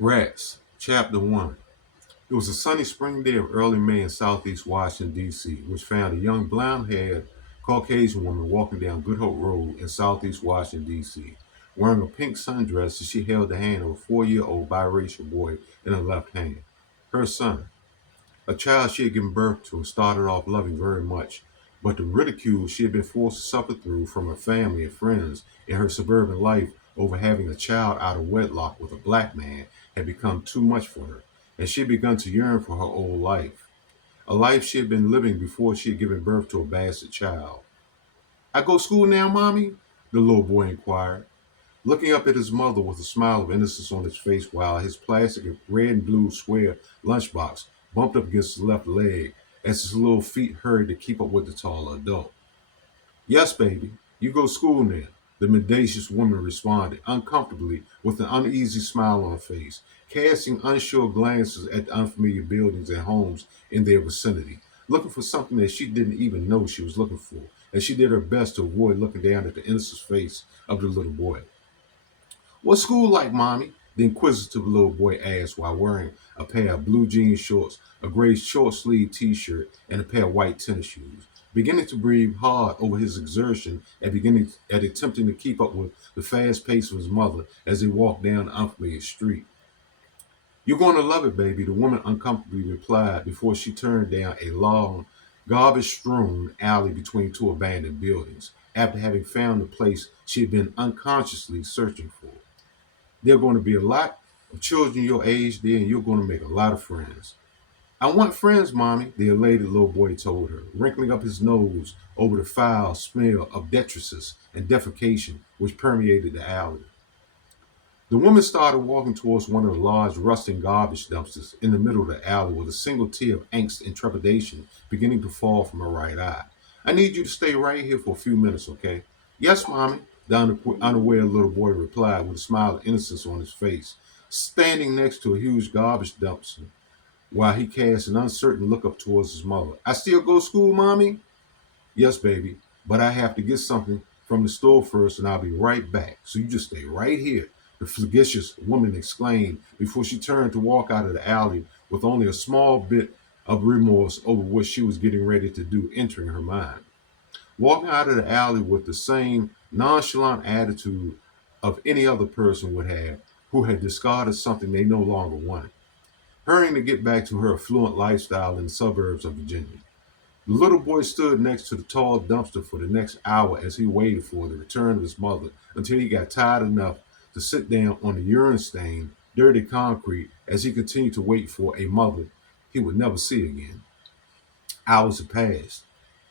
RATZ, Chapter 1. It was a sunny spring day of early May in southeast Washington, D.C., which found a young blonde-haired Caucasian woman walking down Good Hope Road in southeast Washington, D.C., wearing a pink sundress as she held the hand of a 4-year-old biracial boy in her left hand. Her son, a child she had given birth to and started off loving very much, but the ridicule she had been forced to suffer through from her family and friends in her suburban life over having a child out of wedlock with a black man had become too much for her, and she had begun to yearn for her old life, a life she had been living before she had given birth to a bastard child. I go to school now, Mommy? The little boy inquired, looking up at his mother with a smile of innocence on his face while his plastic red and blue square lunchbox bumped up against his left leg as his little feet hurried to keep up with the taller adult. Yes, baby, you go to school now, the mendacious woman responded, uncomfortably, with an uneasy smile on her face, casting unsure glances at the unfamiliar buildings and homes in their vicinity, looking for something that she didn't even know she was looking for, as she did her best to avoid looking down at the innocent face of the little boy. What's school like, Mommy? The inquisitive little boy asked while wearing a pair of blue jean shorts, a gray short sleeved t shirt, and a pair of white tennis shoes, beginning to breathe hard over his exertion and beginning at attempting to keep up with the fast pace of his mother as they walked down the unfamiliar street. You're going to love it, baby, the woman uncomfortably replied before she turned down a long, garbage strewn alley between two abandoned buildings after having found the place she had been unconsciously searching for. There are going to be a lot of children your age there, and you're going to make a lot of friends. I want friends, Mommy, the elated little boy told her, wrinkling up his nose over the foul smell of detritus and defecation which permeated the alley. The woman started walking towards one of the large rusting garbage dumpsters in the middle of the alley with a single tear of angst and trepidation beginning to fall from her right eye. I need you to stay right here for a few minutes, okay? Yes, Mommy, the unaware little boy replied with a smile of innocence on his face, standing next to a huge garbage dumpster while he cast an uncertain look up towards his mother. I still go to school, Mommy? Yes, baby, but I have to get something from the store first and I'll be right back. So you just stay right here, the flagitious woman exclaimed before she turned to walk out of the alley with only a small bit of remorse over what she was getting ready to do entering her mind. Walking out of the alley with the same nonchalant attitude of any other person would have who had discarded something they no longer wanted, hurrying to get back to her affluent lifestyle in the suburbs of Virginia. The little boy stood next to the tall dumpster for the next hour as he waited for the return of his mother until he got tired enough to sit down on the urine stained, dirty concrete as he continued to wait for a mother he would never see again. Hours had passed.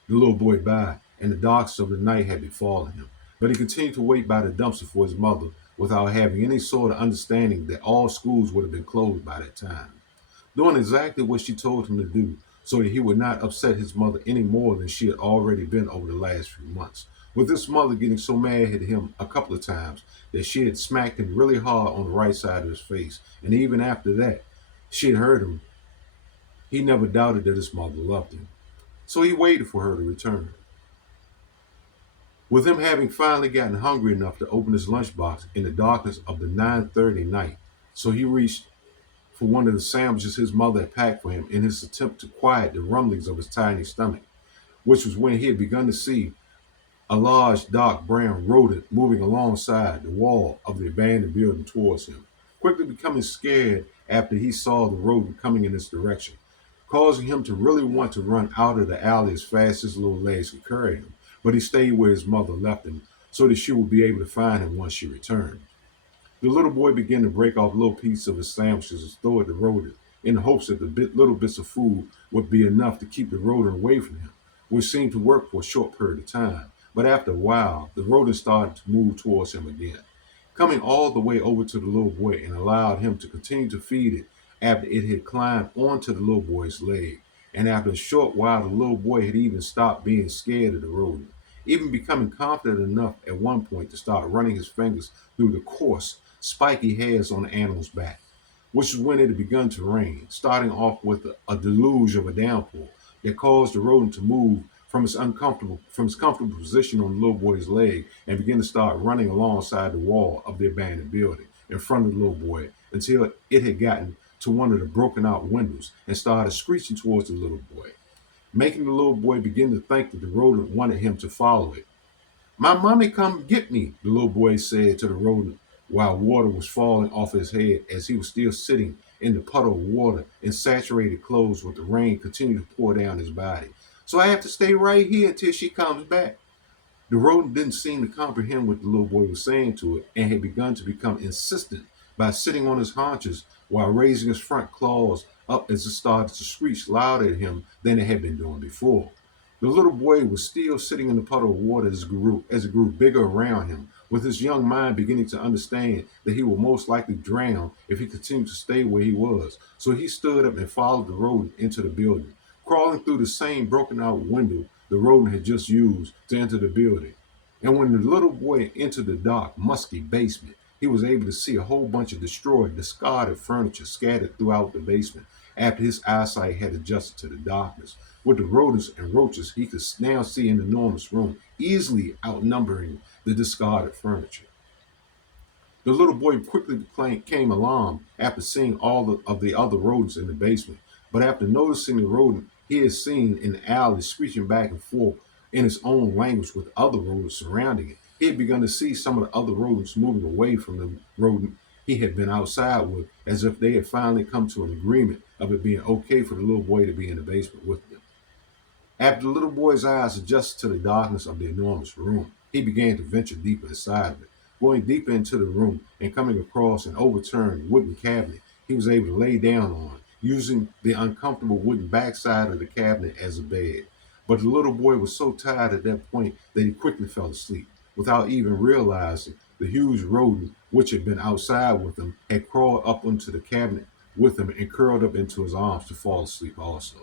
The little boy died, and the darkness of the night had befallen him. But he continued to wait by the dumpster for his mother without having any sort of understanding that all schools would have been closed by that time, doing exactly what she told him to do so that he would not upset his mother any more than she had already been over the last few months. With his mother getting so mad at him a couple of times that she had smacked him really hard on the right side of his face, and even after that, she had hurt him, he never doubted that his mother loved him. So he waited for her to return. With him having finally gotten hungry enough to open his lunchbox in the darkness of the 9:30 night, so he reached for one of the sandwiches his mother had packed for him in his attempt to quiet the rumblings of his tiny stomach, which was when he had begun to see a large dark brown rodent moving alongside the wall of the abandoned building towards him, quickly becoming scared after he saw the rodent coming in his direction, causing him to really want to run out of the alley as fast as his little legs could carry him. But he stayed where his mother left him so that she would be able to find him once she returned. The little boy began to break off little pieces of his sandwiches and throw at the rodent in the hopes that the little bits of food would be enough to keep the rodent away from him, which seemed to work for a short period of time. But after a while, the rodent started to move towards him again, coming all the way over to the little boy and allowed him to continue to feed it after it had climbed onto the little boy's leg. And after a short while, the little boy had even stopped being scared of the rodent, even becoming confident enough at one point to start running his fingers through the coarse, spiky hairs on the animal's back, which was when it had begun to rain, starting off with a deluge of a downpour that caused the rodent to move from its comfortable position on the little boy's leg and begin to start running alongside the wall of the abandoned building in front of the little boy until it had gotten to one of the broken out windows and started screeching towards the little boy, making the little boy begin to think that the rodent wanted him to follow it. My mommy come get me, the little boy said to the rodent while water was falling off his head as he was still sitting in the puddle of water in saturated clothes with the rain continuing to pour down his body. So I have to stay right here until she comes back. The rodent didn't seem to comprehend what the little boy was saying to it and had begun to become insistent by sitting on his haunches while raising his front claws up as it started to screech louder at him than it had been doing before. The little boy was still sitting in the puddle of water as it grew bigger around him, with his young mind beginning to understand that he would most likely drown if he continued to stay where he was. So he stood up and followed the rodent into the building, crawling through the same broken out window the rodent had just used to enter the building. And when the little boy entered the dark, musky basement, he was able to see a whole bunch of destroyed, discarded furniture scattered throughout the basement after his eyesight had adjusted to the darkness. With the rodents and roaches, he could now see an enormous room, easily outnumbering the discarded furniture. The little boy quickly became alarmed after seeing of the other rodents in the basement. But after noticing the rodent he had seen in the alley screeching back and forth in his own language with other rodents surrounding it, he had begun to see some of the other rodents moving away from the rodent he had been outside with, as if they had finally come to an agreement of it being okay for the little boy to be in the basement with them. After the little boy's eyes adjusted to the darkness of the enormous room, he began to venture deeper inside of it. Going deeper into the room and coming across an overturned wooden cabinet he was able to lay down on, using the uncomfortable wooden backside of the cabinet as a bed. But the little boy was so tired at that point that he quickly fell asleep, without even realizing the huge rodent which had been outside with him had crawled up onto the cabinet with him and curled up into his arms to fall asleep also.